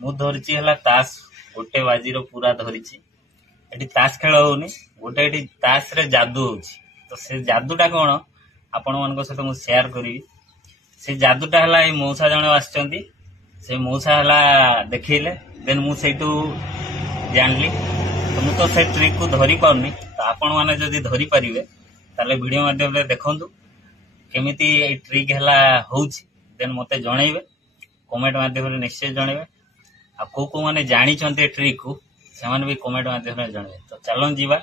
मु धरिची है ताश गोटे बाजीर पूरा धरिची एटी ताश खेल होनी गोटे एटी ताश रे जादू होची तो से जादूटा कौन आपण मान सहित मुझे सेयार करी से जादूटा है मौसा जने आसचंती से मौसा है देखले देन मुझे जानली तो मुझे तो से ट्रिक को धरी पारनी तो आपण मैंने जदि धरी पारिबे ताले वीडियो माध्यम रे देखंतु केमिति ए ट्रिक हला होउची देन मते जणैबे कमेंट माध्यम रे निश्चय जणैबे आ को माने जानी चंते ट्रिक को से माने भी कमेंट माध्यम रे जणैबे तो चलन जीवा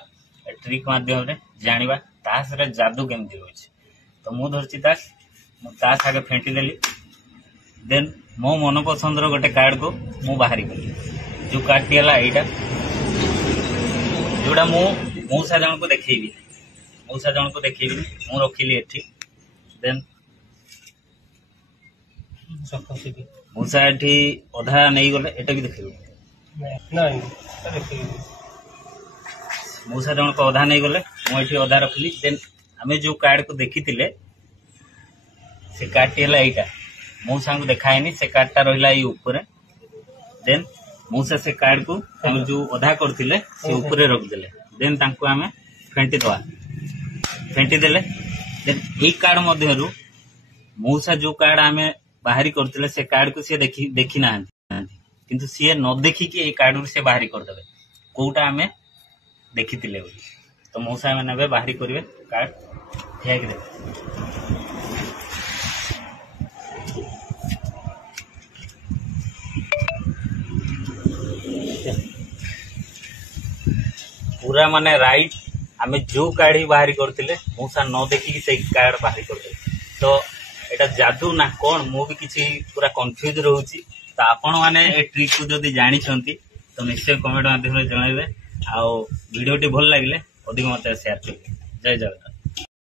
ए ट्रिक माध्यम रे जानिबा तास रे जादू केमिति होउची तो मु धरची तास आगे फेंटी देली देन मो मन पसंद रो गोटे कार्ड को मु बाहरी कली जो कार्ड टी हला एटा जोड़ा मु मौसा जन को देखैबी मौसा जन को देखैबी मु रखिली एठी देन मौसा एठी अधा नहीं गले एटा भी देखैबी नहीं मौसा जन को अधा नहीं गले मु एठी अधा रखली देन हमें जो कार्ड को देखितिले से कार्ड टी हला एटा मौसा को देखायनी से कार्डटा रहिला ई ऊपर देन मौसा से कार्ड को हम जो अधा करथिले से ऊपर रख देले देन तांको हमें फेंटी दवा फेंटी देले देन ए कार्ड मध्य रु मौसा जो कार्ड हमें बाहरी करथिले से कार्ड को से देखि ना किंतु से न देखि कि ए कार्ड रु से बाहरी कर देबे कोटा हमें देखितिले तो मौसा माने बे बाहरी करबे कार्ड फेंक दे पूरा माने राइट आमे जो कार्ड ही बाहरी करथिले मौसा न देखि से कार्ड बाहरी करथिले तो एटा जादू ना कोन मो भी किछि पूरा कंफ्यूज रहउची तो आपण माने ए ट्रिक को जदी जानि छंती तो निश्चय कमेंट माध्यम रे जणाइबे आ वीडियो टी भल लागिले अधिक मते शेयर करबे जय जगन्नाथ।